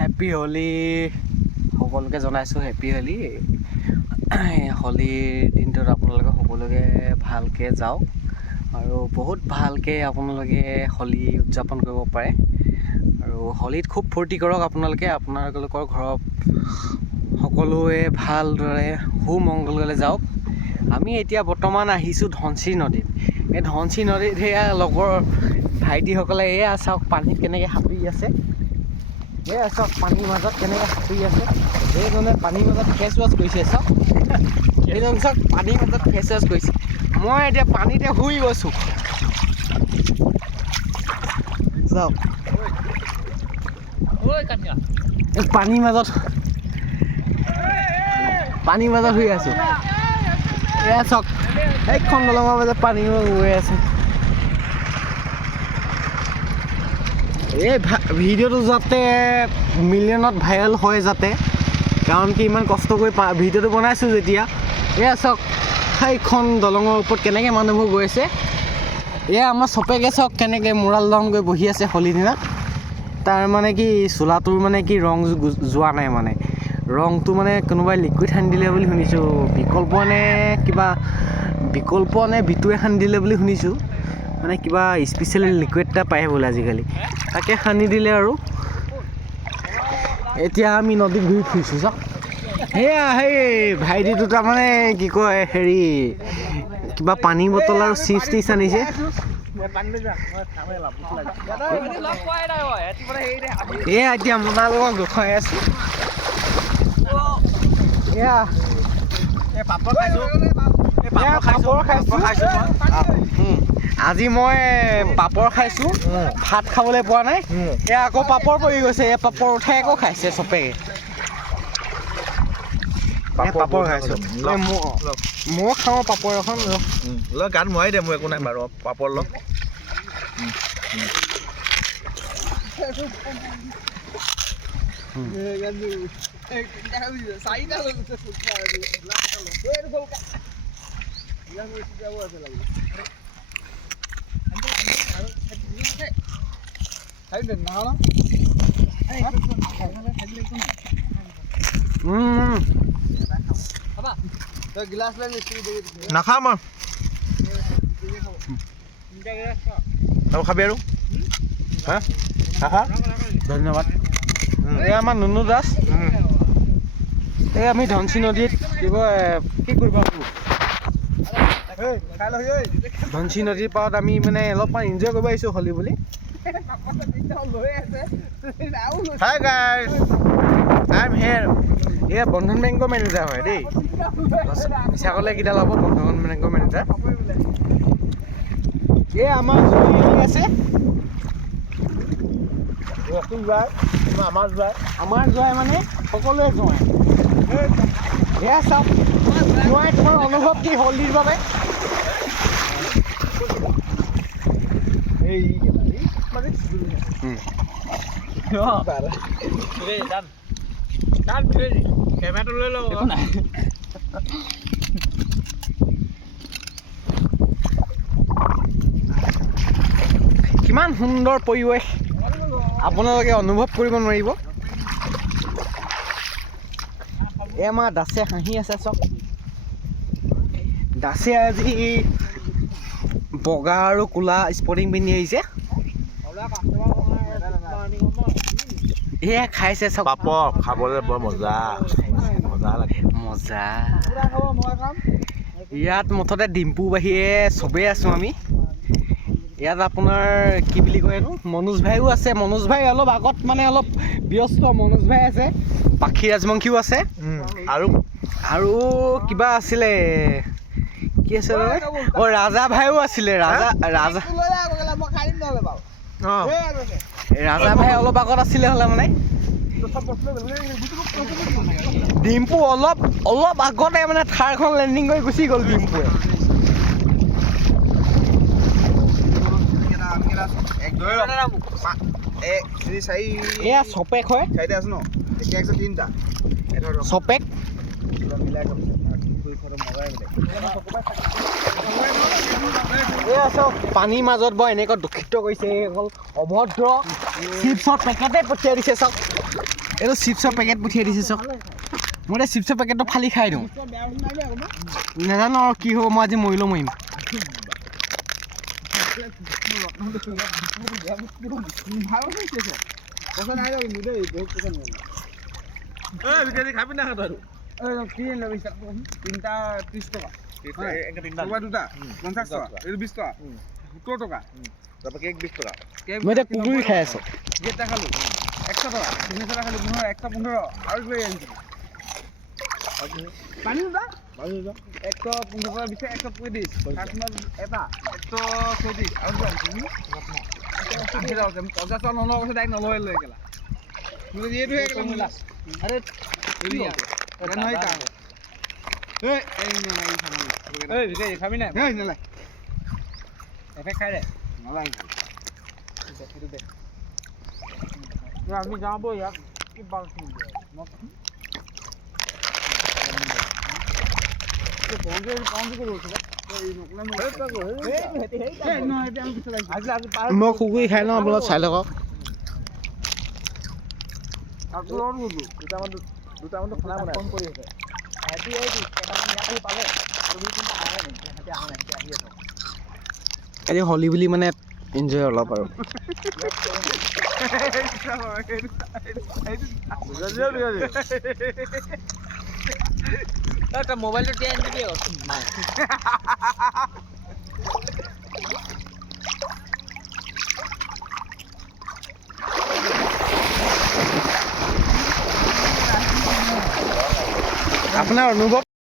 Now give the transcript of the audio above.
Happy Holi সকলোকে জনাইছোঁ। Happy Holi. হোলীৰ দিনটোত আপোনালোকে সকলোকে ভালকৈ যাওক আৰু বহুত ভালকৈ আপোনালোকে হোলী উদযাপন কৰিব পাৰে আৰু হোলীত খুব ফূৰ্তি কৰক। আপোনালোকৰ ঘৰত সকলোৱে ভালদৰে সুমংগললৈ যাওক। আমি এতিয়া বৰ্তমান আহিছোঁ ধনশিৰি নদীত। এই ধনশিৰি নদীত সেয়া লগৰ ভাইটিসকলে এয়া চাওক পানীত কেনেকৈ সাঁতুৰি আছে। এয়া চাওক পানীৰ মাজত কেনেকৈ সাঁতুৰি আছে। এইজনে পানীৰ মাজত ফেচ ৱাছ কৰিছে চাওক। এইজন চাওক পানীৰ মাজত ফেচ ৱাছ কৰিছে। মই এতিয়া পানীতে শুই গৈছোঁ চাওক। পানীৰ মাজত শুই আছোঁ। এয়া চাওক এইখন দলঙৰ মাজত পানী গৈ আছে। এই ভিডিঅ'টো যাতে মিলিয়নত ভাইৰেল হয় যাতে, কাৰণ কি ইমান কষ্ট কৰি ভিডিঅ'টো বনাইছোঁ যেতিয়া। এয়া চাওক সেইখন দলঙৰ ওপৰত কেনেকৈ মানুহবোৰ গৈ আছে। এয়া আমাৰ চপেকে চাওক কেনেকৈ মোৰাল দং গৈ বহি আছে হোলীৰ দিনা। তাৰ মানে কি চোলাটোৰ মানে কি ৰং যোৱা নাই, মানে ৰংটো মানে কোনোবাই লিকুইড সানি দিলে বুলি শুনিছোঁ। বিকল্প নে বিটুৱে সানি দিলে বুলি শুনিছোঁ। মানে কিবা স্পেচিয়েল লিকুইড এটা পায় বোলে আজিকালি, তাকে সানি দিলে আৰু। এতিয়া আমি নদীত ঘূৰি ফুৰিছোঁ চাওক। সেয়া সেই ভাইটি দুটা মানে কি কয় হেৰি কিবা পানী বটল আৰু চিপছ টিপছ আনিছে। এয়া এতিয়া মোনাৰ লগত গোসাই আছোঁ। এয়া পাপৰ খাইছোঁ। আজি মই পাপৰ খাইছোঁ, ভাত খাবলৈ পোৱা নাই। এয়া আকৌ পাপৰ পৰি গৈছে। এই পাপৰ উঠাই আকৌ খাইছে চপেকে। পাপৰ খাইছোঁ। ময়ো খাওঁ পাপৰ এখন। গান মোৱাই দে, মোৰ একো নাই বাৰু। পাপৰ লগ নাখাম আৰু খাবি আৰু ধন্যবাদ। এই আমাৰ নুনু দাস। এই আমি ধনশিৰি নদীত কি কৰিব ধনশিৰি নদীৰ পাৰত আমি মানে অলপমান এনজয় কৰিব আহিছোঁ হোলী বুলি। হাই গাইজ, আই এম হিয়াৰ। এয়া বন্ধন বেংকৰ মেনেজাৰ হয় দেই। মিছা ক'লে কেইডাল হ'ব। বন্ধন বেংকৰ মেনেজাৰ। এই আমাৰ জুই আছে। আমাৰ জোৱাই মানে সকলোৱে জোৱাই। এয়া চাওক জোৱাই তোমাৰ অনুভৱ কি হোলীৰ বাবে? কেমেৰাটো লৈ লওঁ। কিমান সুন্দৰ পৰিৱেশ আপোনালোকে অনুভৱ কৰিব নোৱাৰিব। এই আমাৰ দাসে হাঁহি আছে চাওক। দাসে আজি বগা আৰু ক'লা স্পৰ্টিং পিন্ধি আহিছে। এয়া খাইছে চাওক পাপৰ খাবলৈ বৰ মজা লাগে। মজা। ইয়াত মুঠতে ডিম্পু বাহিৰে চবেই আছোঁ আমি। ইয়াত আপোনাৰ কি বুলি কয় এইটো মনোজ ভাইও আছে। মনোজ ভাই অলপ আগত মানে অলপ ব্যস্ত। মনোজ ভাই আছে, পাখি ৰাজবংশীও আছে আৰু কিবা আছিলে, কি আছিলে ৰাজা ভাইও আছিলে। ৰাজা ভাই অলপ আগত আছিলে হ'লে মানে। ডিম্পু অলপ আগতে মানে থাৰখন লেণ্ডিং কৰি গুচি গ'ল ডিম্পুৱে। এয়া চপেক হয়। চপেক এয়া চাওক পানীৰ মাজত বৰ এনেকৈ দূষিত কৰিছে। অকল অভদ্ৰ চিপছৰ পেকেটে পঠিয়াই দিছে চাওক। এইটো চিপছৰ পেকেট পঠিয়াই দিছে চাওক মই এতিয়া চিপছৰ পেকেটটো ফালি খাই দিওঁ নাজানো আৰু কি হ'ব মই আজি মৰিলেও মৰিম খাবি না তই তিনটা 30 টকা দুটা 50 টকা এইটো 20 টকা 70 টকা তাৰপৰা কেক 20 টকা মই এতিয়া কুকুৰি খাই আছোঁ গেটটা খালো 100 টকা তিনি টকা খালো 115 আৰু কিবা আনিছিলো পানী দুটা 115 টকা দিছে 135 কাশ্মীৰ এটা 130 আৰু কিবা আনিছিলো 50 টকা নলওঁ কৈছে ডাইৰেক্ট নলয় লৈ গেলা মই এইটো হে গেলা মিলা আৰে এৰিয়া এটা নহয় কা এই বিজয় খাবি না এই নলাই এফে খাই দে নলাই সেইটো দে আমি যাবো ইয়াক কি বাল কি মই কুকুৰি খাই লওঁ আপোনালোক চাই থাকক দুটামানটো খানা বনাই ফোন কৰি আছে আজি হলি বুলি মানে এনজয় অলপ আৰু মোবাইলটো তিয়াই আনি দিবি আপোনাৰ অনুভৱ